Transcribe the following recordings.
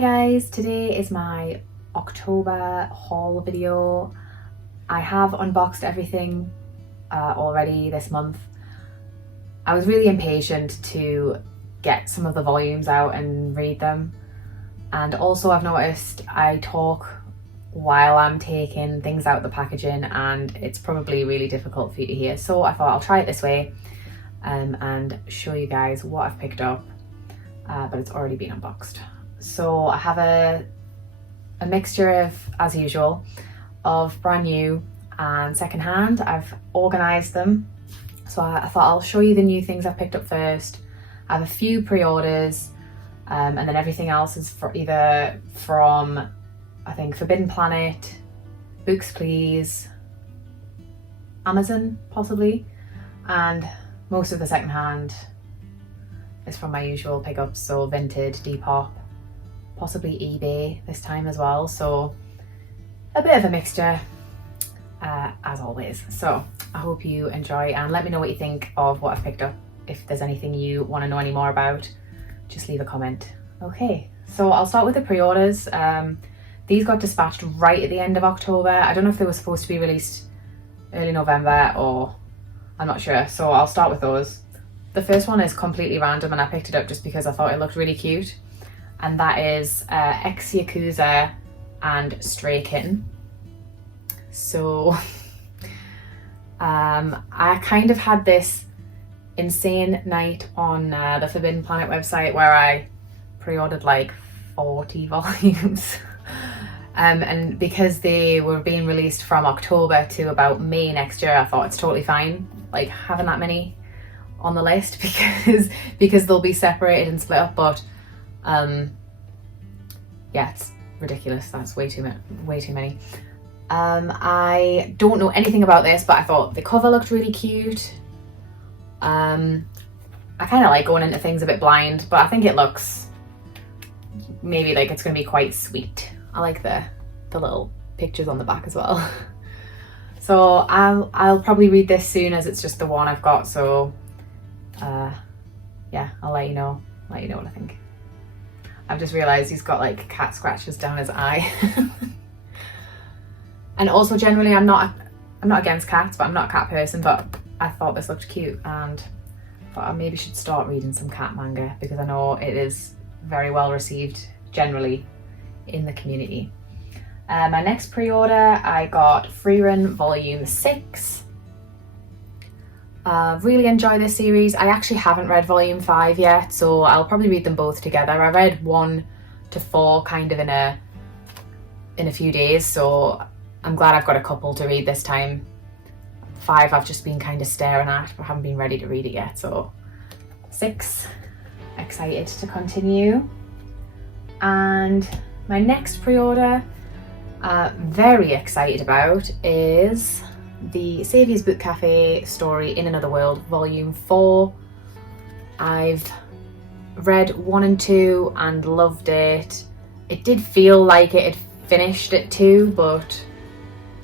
Hi guys, today is my October haul video. I have unboxed everything already this month. I was really impatient to get some of the volumes out and read them, and also I've noticed I talk while I'm taking things out the packaging and it's probably really difficult for you to hear, so I thought I'll try it this way and show you guys what I've picked up, but it's already been unboxed. So I have a mixture of, as usual, of brand new and second hand. I've organised them, so I thought I'll show you the new things I've picked up first. I have a few pre-orders, and then everything else is either from, I think, Forbidden Planet, Books Please, Amazon possibly, and most of the second hand is from my usual pickups, so Vinted, Depop, possibly eBay this time as well, so a bit of a mixture as always. So I hope you enjoy and let me know what you think of what I've picked up. If there's anything you want to know any more about, just leave a comment. Okay, so I'll start with the pre-orders. These got dispatched right at the end of October. I don't know if they were supposed to be released early November or I'm not sure, so I'll start with those. The first one is completely random and I picked it up just because I thought it looked really cute, and that is ex-Yakuza and Stray Kitten. So I kind of had this insane night on the Forbidden Planet website where I pre-ordered like 40 volumes. And because they were being released from October to about May next year, I thought it's totally fine like having that many on the list because they'll be separated and split up, but yeah, it's ridiculous. That's way too many. I don't know anything about this, but I thought the cover looked really cute. I kind of like going into things a bit blind, but I think it looks maybe like it's going to be quite sweet. I like the little pictures on the back as well. So I'll probably read this soon as it's just the one I've got, so yeah, I'll let you know what I think. I've just realised he's got like cat scratches down his eye. And also generally I'm not against cats, but I'm not a cat person, but I thought this looked cute and thought I maybe should start reading some cat manga because I know it is very well received generally in the community. My next pre-order, I got Freerun Volume 6. Really enjoy this series. I actually haven't read Volume 5 yet, so I'll probably read them both together. I read 1 to 4 kind of in a few days, so I'm glad I've got a couple to read this time. 5 I've just been kind of staring at, but haven't been ready to read it yet, so 6, excited to continue. And my next pre-order, very excited about, is the Saviour's Book Cafe story In Another World Volume 4. I've read 1 and 2 and loved it. It did feel like it had finished at 2, but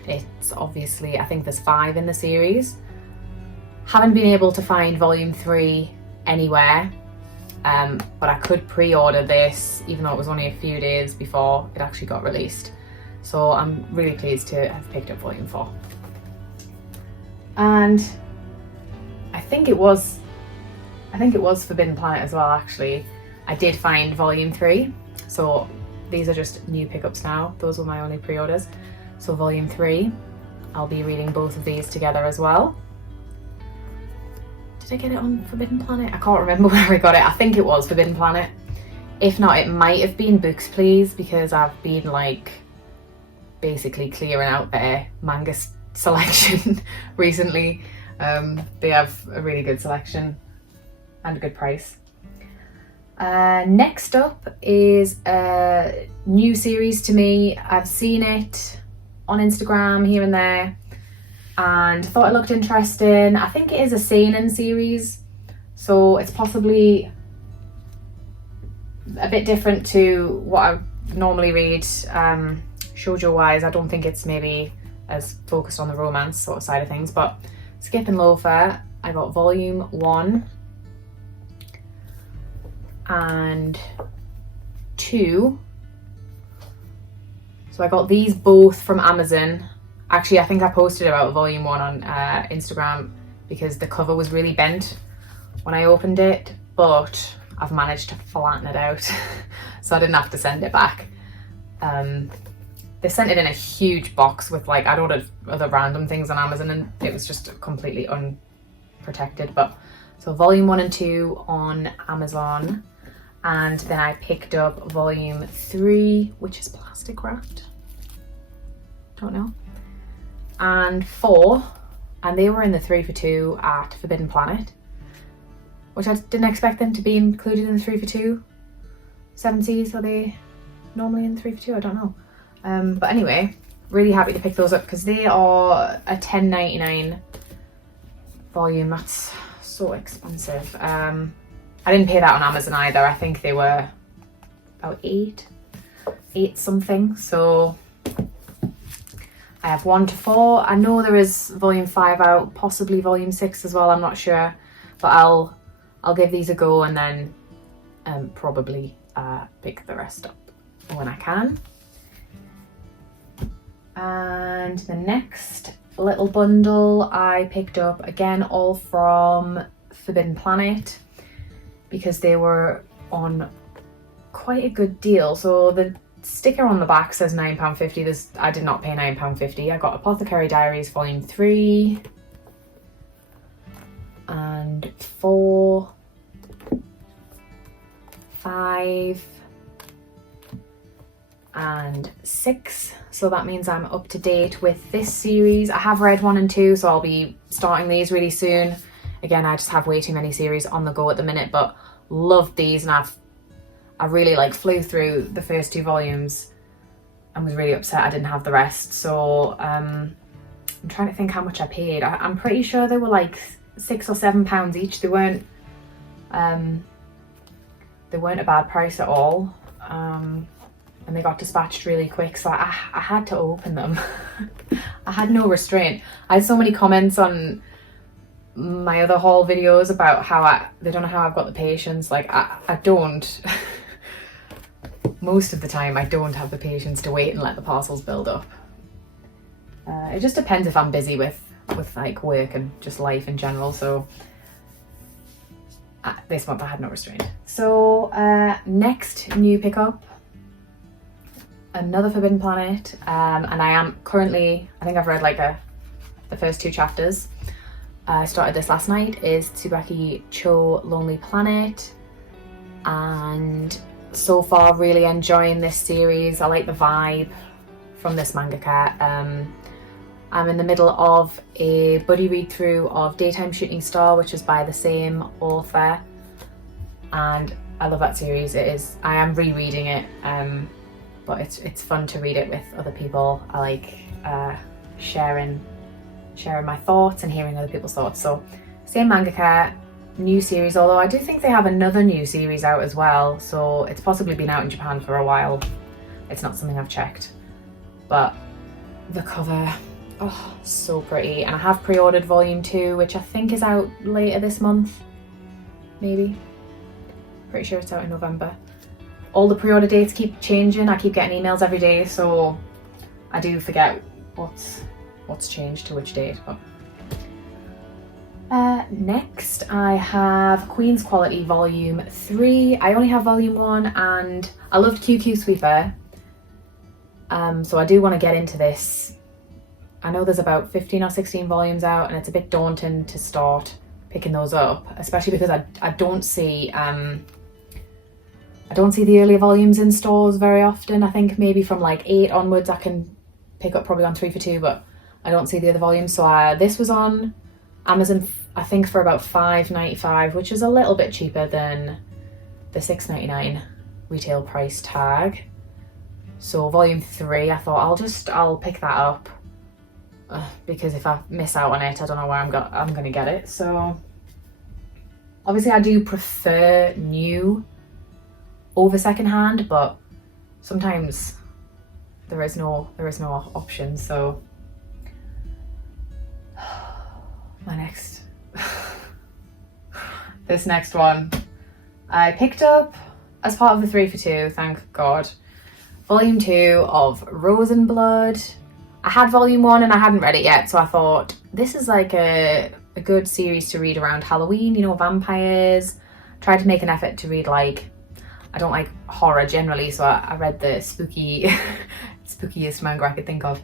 it's obviously, I think there's 5 in the series. Haven't been able to find Volume 3 anywhere, but I could pre-order this even though it was only a few days before it actually got released. So I'm really pleased to have picked up Volume 4. And I think it was Forbidden Planet as well, actually. I did find Volume 3, so these are just new pickups now. Those were my only pre-orders. So Volume 3, I'll be reading both of these together as well. Did I get it on Forbidden Planet? I can't remember where I got it. I think it was Forbidden Planet. If not, it might have been Books Please, because I've been like basically clearing out their manga selection recently. They have a really good selection and a good price. Next up is a new series to me. I've seen it on Instagram here and there and thought it looked interesting. I think it is a seinen series, so it's possibly a bit different to what I normally read shoujo wise. I don't think it's maybe as focused on the romance sort of side of things, but Skip and Loafer, I got Volume 1 and 2 So I got these both from Amazon. Actually, I think I posted about volume 1 on Instagram because the cover was really bent when I opened it, but I've managed to flatten it out so I didn't have to send it back. They sent it in a huge box with like, I'd ordered other random things on Amazon and it was just completely unprotected. But so volume 1 and 2 on Amazon, and then I picked up volume 3, which is plastic wrapped, don't know, and 4, and they were in the 3 for 2 at Forbidden Planet, which I didn't expect them to be included in the 3 for 2. 7 Seas, are they normally in the 3 for 2? I don't know. But anyway, really happy to pick those up because they are a $10.99 volume. That's so expensive. I didn't pay that on Amazon either. I think they were about eight something. So I have 1 to 4. I know there is volume 5 out, possibly volume 6 as well. I'm not sure, but I'll give these a go and then probably pick the rest up when I can. And the next little bundle I picked up, again, all from Forbidden Planet, because they were on quite a good deal. So the sticker on the back says £9.50. I did not pay £9.50. I got Apothecary Diaries volume 3 and 4, 5 and 6, so that means I'm up to date with this series. I have read 1 and 2, so I'll be starting these really soon. Again, I just have way too many series on the go at the minute, but loved these, and I really like flew through the first 2 volumes and was really upset I didn't have the rest. So I'm trying to think how much I paid. I'm pretty sure they were like £6 or £7 each. They weren't a bad price at all. And they got dispatched really quick, so I had to open them. I had no restraint. I had so many comments on my other haul videos about how they don't know how I've got the patience. Like, I don't. Most of the time, I don't have the patience to wait and let the parcels build up. It just depends if I'm busy with like work and just life in general. So this month I had no restraint. So next new pickup, another Forbidden Planet, and I am currently, I think I've read like the first 2 chapters. I started this last night, is Tsubaki Cho Lonely Planet, and so far really enjoying this series. I like the vibe from this mangaka. I'm in the middle of a buddy read through of Daytime Shooting Star, which is by the same author, and I love that series. I am rereading it, but it's fun to read it with other people. I like sharing my thoughts and hearing other people's thoughts. So same mangaka, new series, although I do think they have another new series out as well, so it's possibly been out in Japan for a while. It's not something I've checked, but the cover, oh, so pretty. And I have pre-ordered volume 2, which I think is out later this month, maybe. Pretty sure it's out in November. All the pre-order dates keep changing. I keep getting emails every day, so I do forget what's changed to which date. But next I have Queen's Quality volume 3. I only have volume 1, and I loved QQ Sweeper, so I do want to get into this. I know there's about 15 or 16 volumes out, and it's a bit daunting to start picking those up, especially because I don't see the earlier volumes in stores very often. I think maybe from like 8 onwards I can pick up probably on 3 for 2, but I don't see the other volumes. So this was on Amazon, I think, for about $5.95, which is a little bit cheaper than the $6.99 retail price tag. So volume 3, I thought I'll pick that up because if I miss out on it, I don't know where I'm gonna get it. So obviously I do prefer new over secondhand, but sometimes there is no option. So this next one I picked up as part of the 3 for 2, thank God. volume 2 of Rose and Blood. I had volume 1 and I hadn't read it yet, so I thought this is like a good series to read around Halloween, you know, vampires. Tried to make an effort to read, like, I don't like horror generally, so I read the spookiest manga I could think of.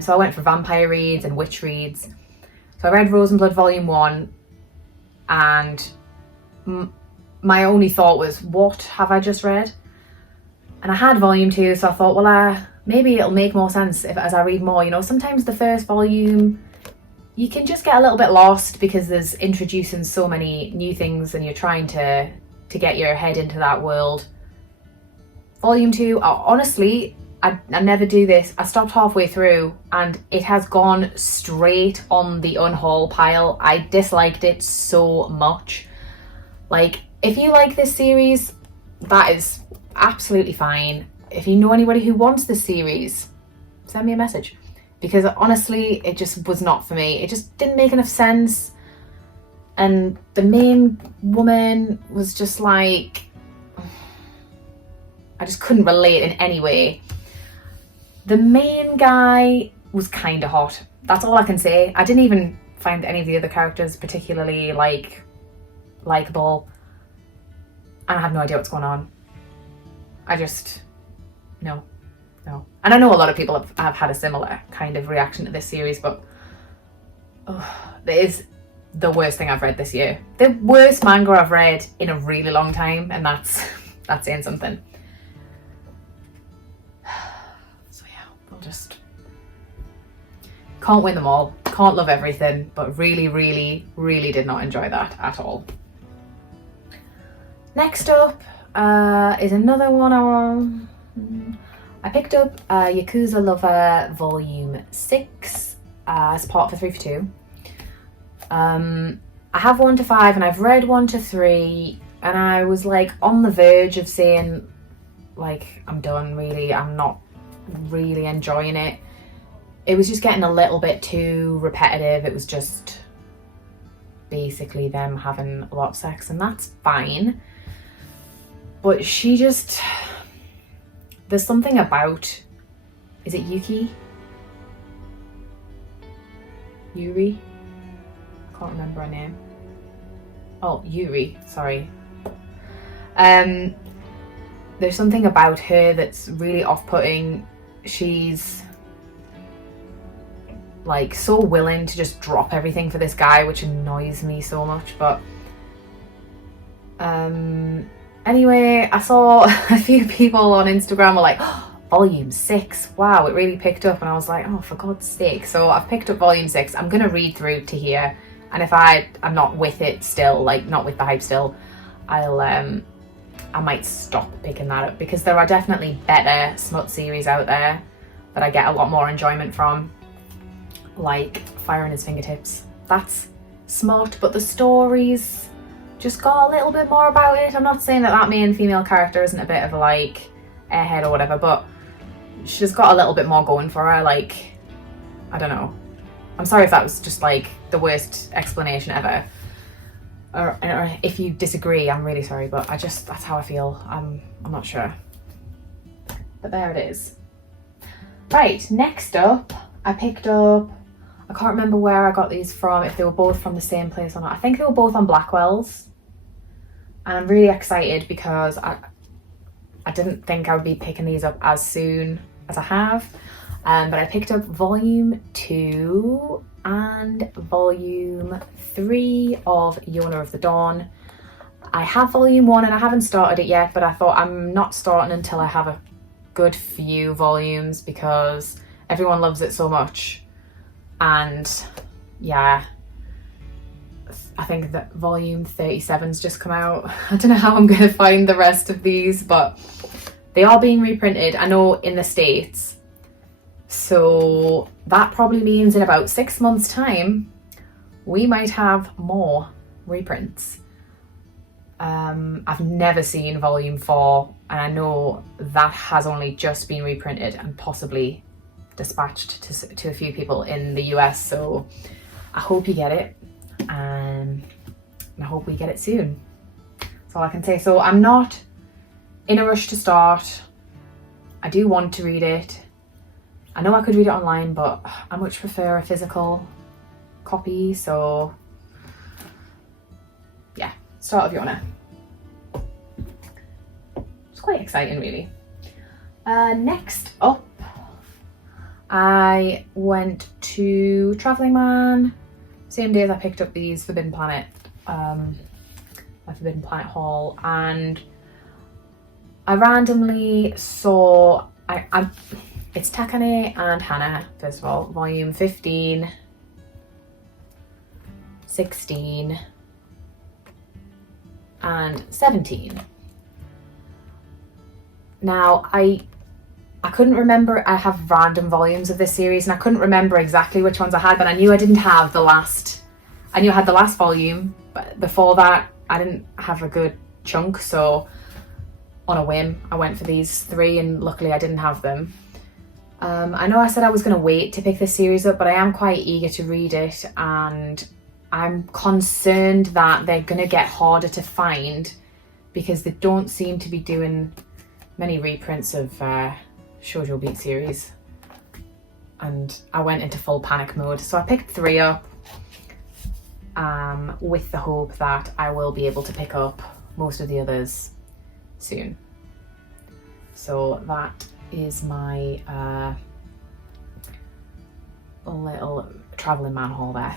So I went for vampire reads and witch reads. So I read Rose and Blood volume 1, and my only thought was, what have I just read? And I had volume 2, so I thought, well, maybe it'll make more sense as I read more. You know, sometimes the first volume, you can just get a little bit lost because there's introducing so many new things and you're trying to get your head into that world. Volume 2, honestly, I never do this. I stopped halfway through and it has gone straight on the unhaul pile. I disliked it so much. Like, if you like this series, that is absolutely fine. If you know anybody who wants this series, send me a message. Because honestly, it just was not for me. It just didn't make enough sense. And the main woman was just like, I just couldn't relate in any way. The main guy was kind of hot. That's all I can say. I didn't even find any of the other characters particularly likable. And I had no idea what's going on. I just, no. And I know a lot of people have had a similar kind of reaction to this series, but it is the worst thing I've read this year. The worst manga I've read in a really long time, and that's saying something. So yeah, I'll just can't win them all, can't love everything, but really, really, really did not enjoy that at all. Next up is another one I picked up, Yakuza Lover Volume 6 as part of a 3 for 2. I have 1 to 5 and I've read 1 to 3, and I was like on the verge of saying, like, I'm done really, I'm not really enjoying it. It was just getting a little bit too repetitive. It was just basically them having a lot of sex, and that's fine. But she just, there's something about, is it Yuki? Yuri? I can't remember her name. Oh, Yuri, sorry. There's something about her that's really off-putting. She's like so willing to just drop everything for this guy, which annoys me so much, but anyway, I saw a few people on Instagram were like, oh, volume 6, wow, it really picked up, and I was like, oh, for God's sake. So I've picked up volume 6. I'm gonna read through to here, and if I'm not with it still, like not with the hype still, I might stop picking that up, because there are definitely better smut series out there that I get a lot more enjoyment from, like Fire in His Fingertips. That's smut, but the stories just got a little bit more about it. I'm not saying that main female character isn't a bit of a like airhead or whatever, but she's got a little bit more going for her. Like, I don't know. I'm sorry if that was just like the worst explanation ever. Or if you disagree, I'm really sorry, but that's how I feel. I'm not sure. But there it is. Right, next up, I picked up, I can't remember where I got these from, if they were both from the same place or not. I think they were both on Blackwell's. And I'm really excited because I didn't think I would be picking these up as soon as I have. But I picked up volume 2 and volume 3 of Yona of the Dawn. I have volume 1 and I haven't started it yet, but I thought I'm not starting until I have a good few volumes because everyone loves it so much. And yeah, I think that volume 37's just come out. I don't know how I'm going to find the rest of these, but they are being reprinted, I know, in the States. So that probably means in about 6 months' time, we might have more reprints. I've never seen volume 4, and I know that has only just been reprinted and possibly dispatched to a few people in the US. So I hope you get it, and I hope we get it soon. That's all I can say. So I'm not in a rush to start. I do want to read it. I know I could read it online, but I much prefer a physical copy, so yeah, start of Yona. It's quite exciting, really. Next up, I went to Travelling Man, same day as I picked up these Forbidden Planet, my Forbidden Planet haul, and I randomly saw, it's Takane and Hana, first of all, volume 15, 16, and 17. Now, I couldn't remember, I have random volumes of this series and I couldn't remember exactly which ones I had, but I knew I didn't have the last, I knew I had the last volume, but before that I didn't have a good chunk, so on a whim I went for these 3 and luckily I didn't have them. I know I said I was going to wait to pick this series up, but I am quite eager to read it, and I'm concerned that they're going to get harder to find because they don't seem to be doing many reprints of Shoujo Beat series, and I went into full panic mode, so I picked 3 up with the hope that I will be able to pick up most of the others soon. So that is my little Travelling Man haul there.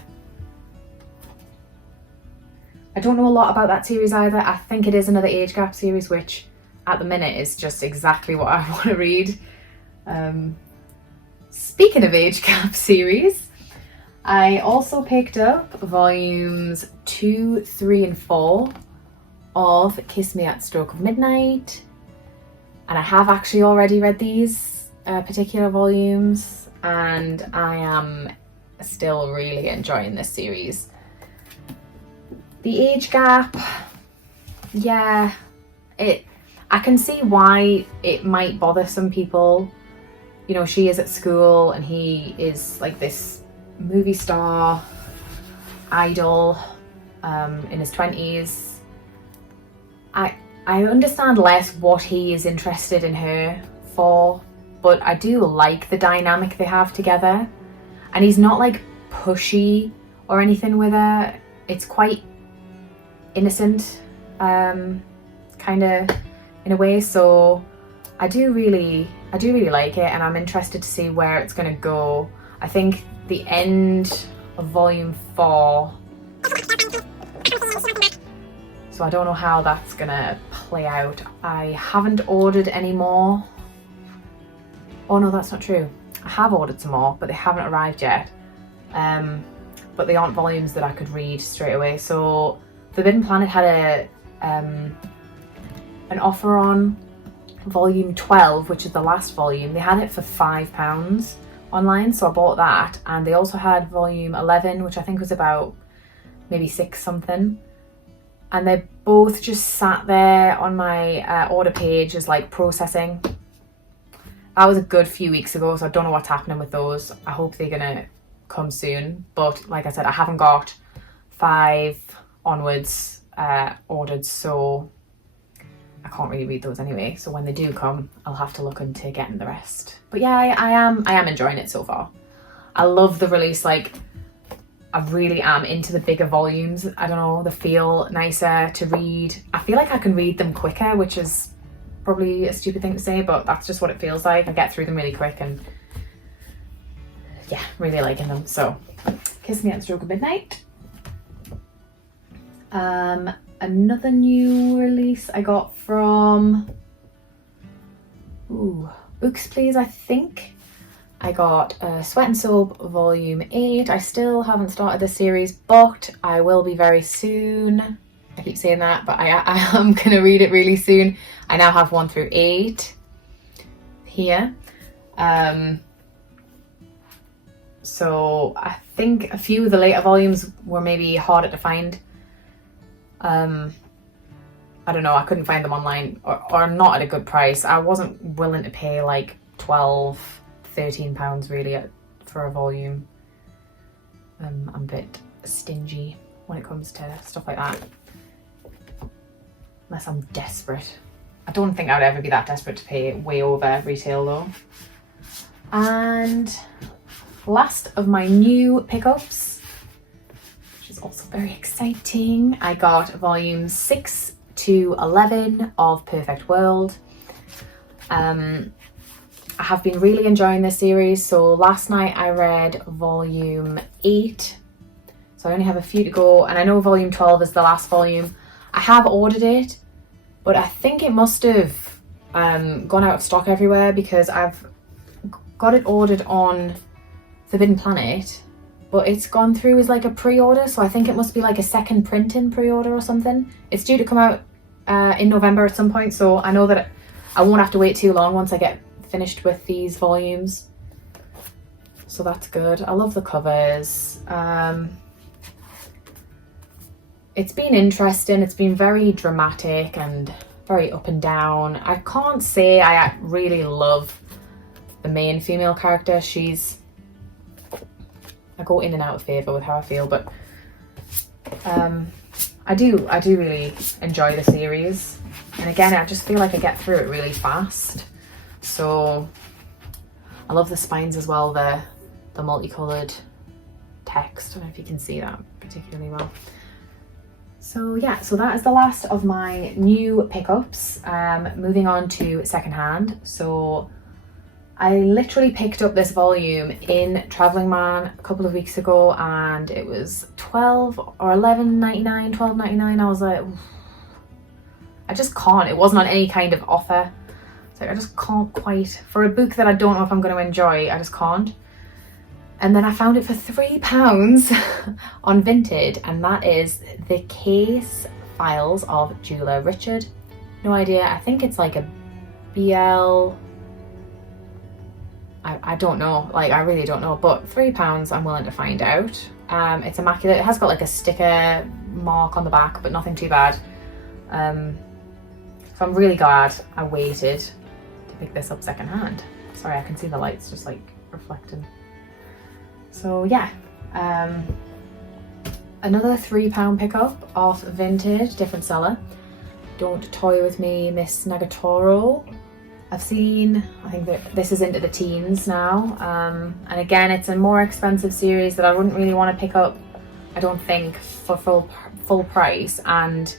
I don't know a lot about that series either. I think it is another age gap series, which at the minute is just exactly what I want to read. Speaking of age gap series, I also picked up volumes 2, 3 and 4 of Kiss Me at Stroke of Midnight, and I have actually already read these particular volumes, and I am still really enjoying this series. The age gap, yeah, I can see why it might bother some people. You know, she is at school and he is like this movie star idol in his 20s. I understand less what he is interested in her for, but I do like the dynamic they have together. And he's not like pushy or anything with her. It's quite innocent, kind of in a way. So I do really like it, and I'm interested to see where it's going to go. I think the end of volume 4, so I don't know how that's gonna play out. I haven't ordered any more. Oh no, that's not true. I have ordered some more, but they haven't arrived yet. But they aren't volumes that I could read straight away. So Forbidden Planet had an offer on volume 12, which is the last volume. They had it for £5 online, so I bought that. And they also had volume 11, which I think was about maybe 6 something. And they both just sat there on my order page as like processing. That was a good few weeks ago, so I don't know what's happening with those. I hope they're gonna come soon. But like I said, I haven't got 5 onwards ordered, so I can't really read those anyway. So when they do come, I'll have to look into getting the rest. But yeah, I am enjoying it so far. I love the release, like I really am into the bigger volumes. I don't know, they feel nicer to read. I feel like I can read them quicker, which is probably a stupid thing to say, but that's just what it feels like. I get through them really quick and yeah, really liking them. So Kiss Me at the Stroke of Midnight. Another new release I got from Books Please, I think. I got Sweat and Soap volume 8. I still haven't started this series, but I will be very soon. I keep saying that, but I am going to read it really soon. I now have 1 through 8 here. So I think a few of the later volumes were maybe harder to find. I don't know, I couldn't find them online or not at a good price. I wasn't willing to pay like £13 really for a volume. I'm a bit stingy when it comes to stuff like that, unless I'm desperate. I don't think I would ever be that desperate to pay way over retail though. And last of my new pickups, which is also very exciting, I got volumes 6 to 11 of Perfect World. I have been really enjoying this series. So last night I read volume 8. So I only have a few to go, and I know volume 12 is the last volume. I have ordered it, but I think it must have gone out of stock everywhere because I've got it ordered on Forbidden Planet, but it's gone through as like a pre-order, so I think it must be like a second printing pre-order or something. It's due to come out in November at some point, so I know that I won't have to wait too long once I get finished with these volumes. So that's good. I love the covers. It's been interesting. It's been very dramatic and very up and down. I can't say I really love the main female character. I go in and out of favour with how I feel, but I do really enjoy the series. And again, I just feel like I get through it really fast. So I love the spines as well, the multicoloured text. I don't know if you can see that particularly well. So yeah, so that is the last of my new pickups. Moving on to secondhand. So I literally picked up this volume in Travelling Man a couple of weeks ago, and it was $12 or $11.99, $12.99. I was like, oof. I just can't. It wasn't on any kind of offer. So I just can't quite, for a book that I don't know if I'm going to enjoy, I just can't. And then I found it for £3 on Vinted, and that is The Case Files of Julia Richard. No idea. I think it's like a BL. I don't know. Like, I really don't know. But £3, I'm willing to find out. It's immaculate. It has got like a sticker mark on the back, but nothing too bad. So I'm really glad I waited to pick this up secondhand. Sorry, I can see the lights just like reflecting. So yeah, another £3 pickup off Vinted, different seller. Don't Toy With Me, Miss Nagatoro. I've seen, I think that this is into the teens now. And again, it's a more expensive series that I wouldn't really want to pick up, I don't think, for full price. And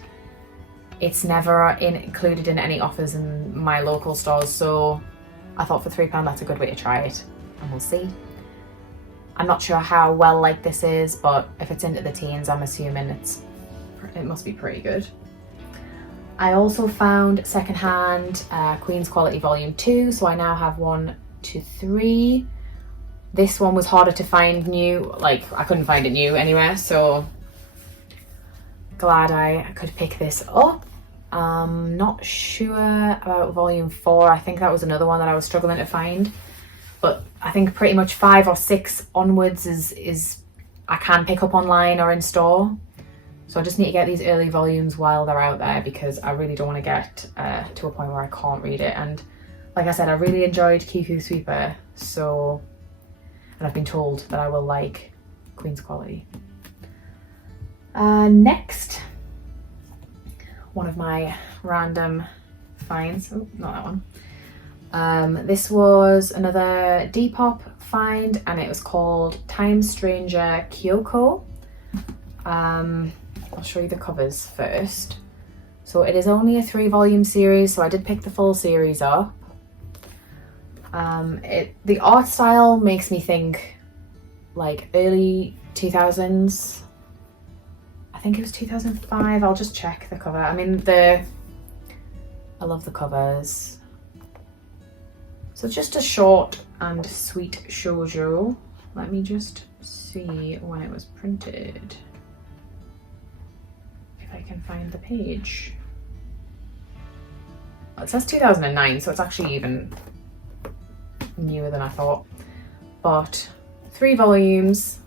it's never included in any offers in my local stores. So I thought for £3, that's a good way to try it, and we'll see. I'm not sure how well liked this is, but if it's into the teens, I'm assuming it must be pretty good. I also found secondhand Queen's Quality Volume 2, so I now have 1 to 3. This one was harder to find new, like I couldn't find it new anywhere, so glad I could pick this up. Not sure about Volume 4. I think that was another one that I was struggling to find. But I think pretty much 5 or 6 onwards is I can pick up online or in store. So I just need to get these early volumes while they're out there, because I really don't want to get to a point where I can't read it. And like I said, I really enjoyed Kiku Sweeper, so, and I've been told that I will like Queen's Quality. Next, one of my random finds. Oh, not that one. This was another Depop find, and it was called Time Stranger Kyoko. I'll show you the covers first. So it is only a 3-volume series, so I did pick the full series up. The art style makes me think like early 2000s. I think it was 2005. I'll just check the cover. I mean, I love the covers. So just a short and sweet shoujo. Let me just see when it was printed. If I can find the page. Well, it says 2009, so it's actually even newer than I thought. But 3 volumes,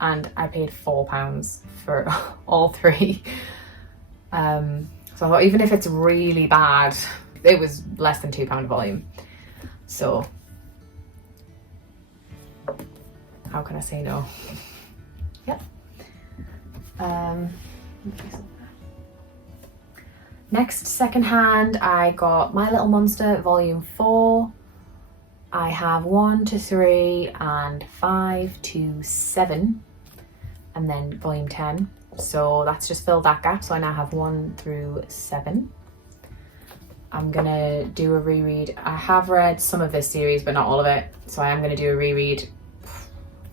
and I paid £4 for all 3. So I thought, even if it's really bad, it was less than £2 a volume. So how can I say no? Yep. Next secondhand, I got My Little Monster Volume 4. I have 1 to 3 and 5 to 7, and then Volume 10. So that's just filled that gap. So I now have 1 through 7. I'm gonna do a reread. I have read some of this series, but not all of it. So I am gonna do a reread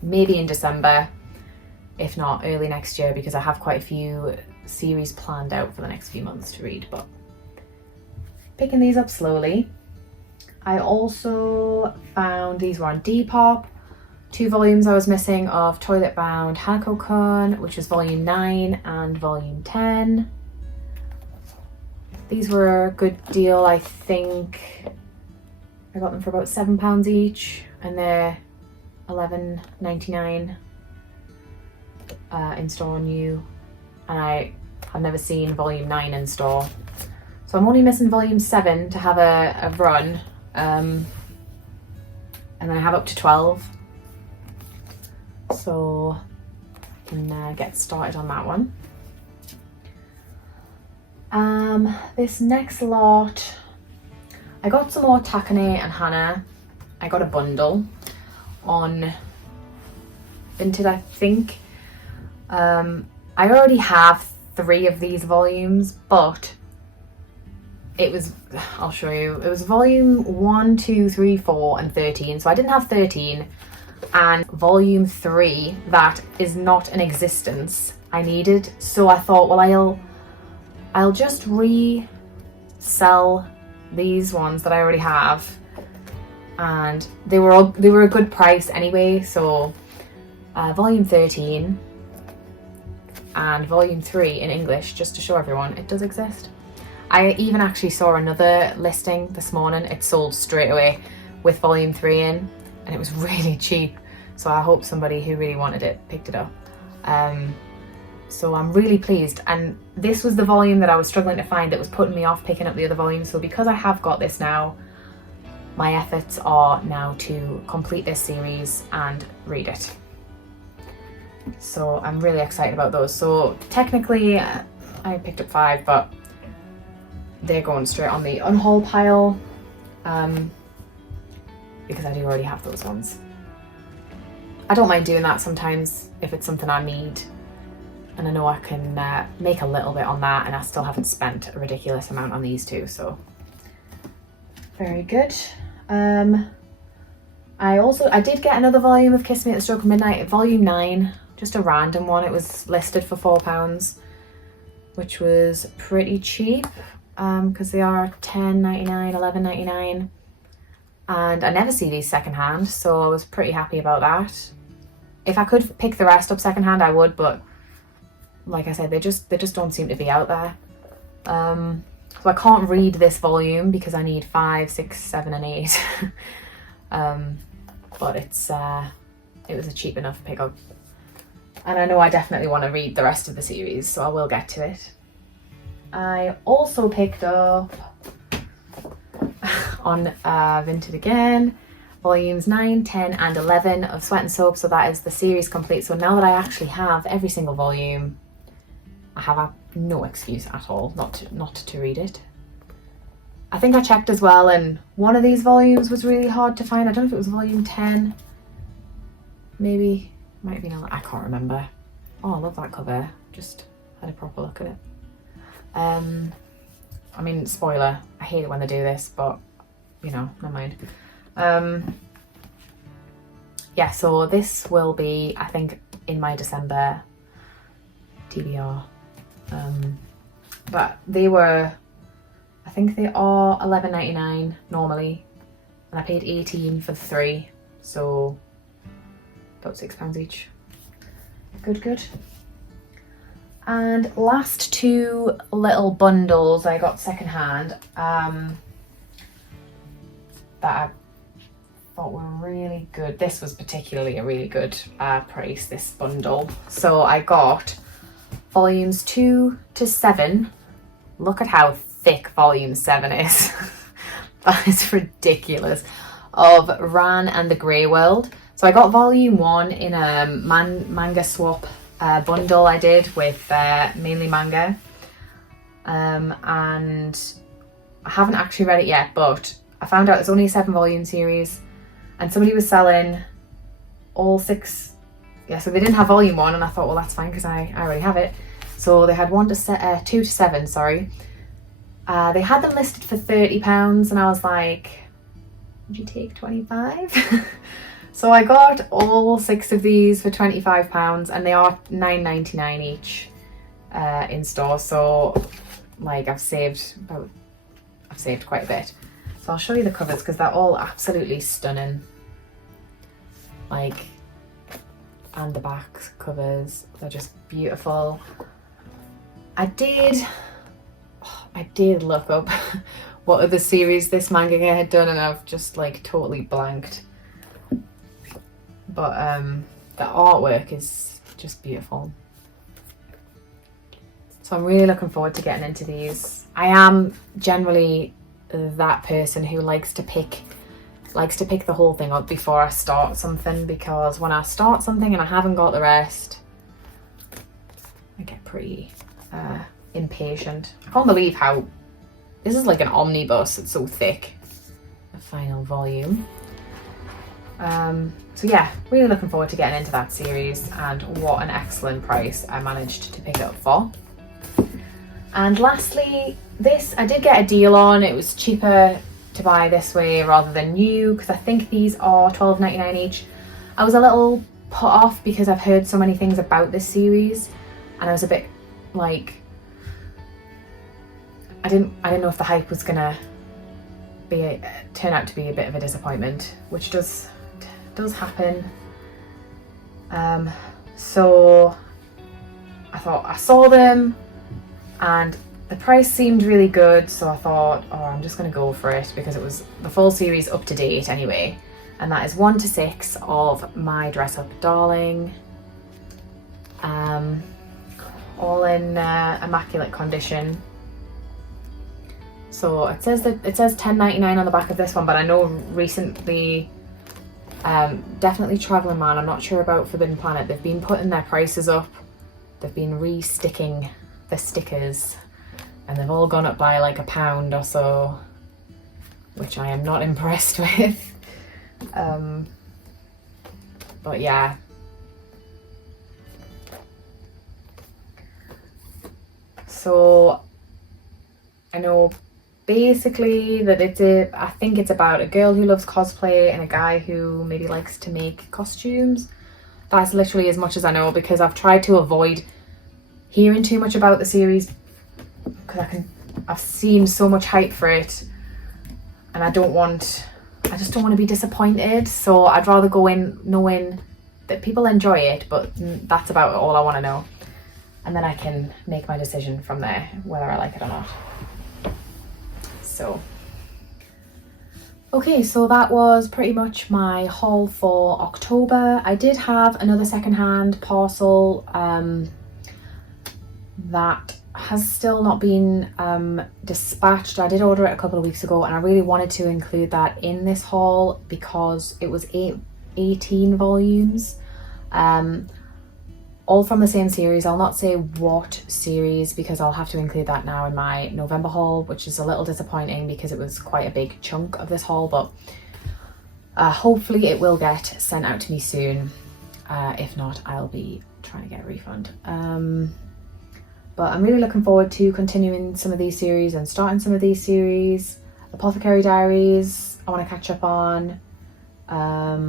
maybe in December, if not early next year, because I have quite a few series planned out for the next few months to read, but picking these up slowly. I also found these were on Depop. 2 volumes I was missing of Toilet Bound Hanako-kun, which is volume 9 and volume 10. These were a good deal, I think. I got them for about £7 each, and they're $11.99 in store new. And I have never seen volume 9 in store. So I'm only missing volume 7 to have a run. And then I have up to 12. So I can get started on that one. This next lot, I got some more Takane and Hana. I got a bundle on Vinted, I think. I already have 3 of these volumes, but it was, I'll show you, it was volume 1, 2, 3, 4 and 13. So I didn't have 13, and volume 3 that is not in existence I needed. So I thought, well, I'll just resell these ones that I already have, and they were a good price anyway. So volume 13 and volume 3 in English, just to show everyone it does exist. I even actually saw another listing this morning. It sold straight away with volume 3 in, and it was really cheap. So I hope somebody who really wanted it picked it up. So I'm really pleased. And this was the volume that I was struggling to find that was putting me off picking up the other volumes. So because I have got this now, my efforts are now to complete this series and read it. So I'm really excited about those. So technically I picked up 5, but they're going straight on the unhaul pile because I do already have those ones. I don't mind doing that sometimes if it's something I need, and I know I can make a little bit on that, and I still haven't spent a ridiculous amount on these 2, so very good. I did get another volume of Kiss Me at the Stroke of Midnight, volume 9, just a random one. It was listed for £4, which was pretty cheap because they are $10.99, $11.99, and I never see these secondhand, so I was pretty happy about that. If I could pick the rest up secondhand, I would, but like I said, they just don't seem to be out there. So I can't read this volume because I need 5, 6, 7 and 8. But it was a cheap enough pickup, and I know I definitely want to read the rest of the series, so I will get to it. I also picked up on Vinted again, volumes 9, 10 and 11 of Sweat and Soap, so that is the series complete. So now that I actually have every single volume, I have no excuse at all not to read it. I think I checked as well, and one of these volumes was really hard to find. I don't know if it was volume 10, maybe, might have been, I can't remember. Oh, I love that cover, just had a proper look at it. I mean, spoiler, I hate it when they do this, but you know, never mind. Yeah, so this will be, I think, in my December TBR. But they were, I think they are $11.99 normally, and I paid $18 for the 3, so about £6 each. Good. And last 2 little bundles I got secondhand that I thought were really good. This was particularly a really good price, this bundle. So I got volumes 2 to 7. Look at how thick volume 7 is. That is ridiculous. Of Ran and the Grey World. So I got volume 1 in a manga swap bundle I did with mainly manga. and I haven't actually read it yet, but I found out it's only a 7-volume series, and somebody was selling all 6. Yeah, so they didn't have volume 1, and I thought, well, that's fine because I already have it. So they had 2 to 7, sorry. They had them listed for £30, and I was like, would you take 25? So I got all 6 of these for £25, and they are £9.99 each in store. So like I've saved quite a bit. So I'll show you the covers because they're all absolutely stunning. Like, and the back covers, they're just beautiful. I did look up what other series this manga had done, and I've just like totally blanked. But the artwork is just beautiful. So I'm really looking forward to getting into these. I am generally that person who likes to pick the whole thing up before I start something, because when I start something and I haven't got the rest, I get pretty impatient. I can't believe how this is like an omnibus. It's so thick. The final volume. So yeah, really looking forward to getting into that series, and what an excellent price I managed to pick it up for. And lastly, this I did get a deal on. It was cheaper to buy this way rather than new, because I think these are £12.99 each. I was a little put off because I've heard so many things about this series, and I was a bit like, I didn't know if the hype was gonna turn out to be a bit of a disappointment, which does happen. So I thought, I saw them and the price seemed really good, so I thought, oh, I'm just going to go for it, because it was the full series up to date anyway, and that is 1 to 6 of My Dress Up Darling, all in immaculate condition. So it says £10.99 on the back of this one, but I know recently, definitely Traveling Man, I'm not sure about Forbidden Planet, they've been putting their prices up, they've been re-sticking the stickers, and they've all gone up by like £1 or so, which I am not impressed with. But yeah. So I know basically that I think it's about a girl who loves cosplay and a guy who maybe likes to make costumes. That's literally as much as I know, because I've tried to avoid hearing too much about the series, because I've seen so much hype for it, and I just don't want to be disappointed. So I'd rather go in knowing that people enjoy it, but that's about all I want to know, and then I can make my decision from there whether I like it or not. So okay, so that was pretty much my haul for October. I did have another secondhand parcel that has still not been dispatched. I did order it a couple of weeks ago, and I really wanted to include that in this haul because it was 18 volumes, all from the same series. I'll not say what series because I'll have to include that now in my November haul, which is a little disappointing because it was quite a big chunk of this haul, but hopefully it will get sent out to me soon. If not, I'll be trying to get a refund. But I'm really looking forward to continuing some of these series and starting some of these series. Apothecary Diaries, I want to catch up on. I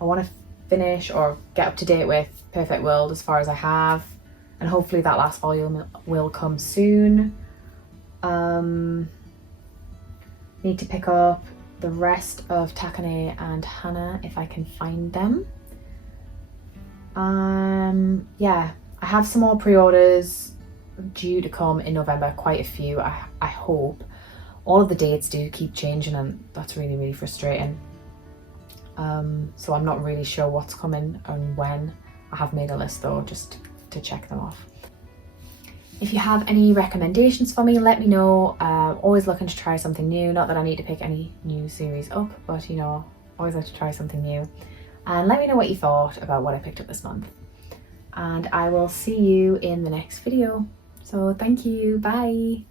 want to finish or get up to date with Perfect World as far as I have. And hopefully that last volume will come soon. Need to pick up the rest of Takane and Hana if I can find them. Yeah. I have some more pre-orders due to come in November, quite a few, I hope. All of the dates do keep changing, and that's really, really frustrating. So I'm not really sure what's coming and when. I have made a list though, just to check them off. If you have any recommendations for me, let me know. Always looking to try something new. Not that I need to pick any new series up, but you know, always like to try something new. And let me know what you thought about what I picked up this month. And I will see you in the next video. So thank you, bye.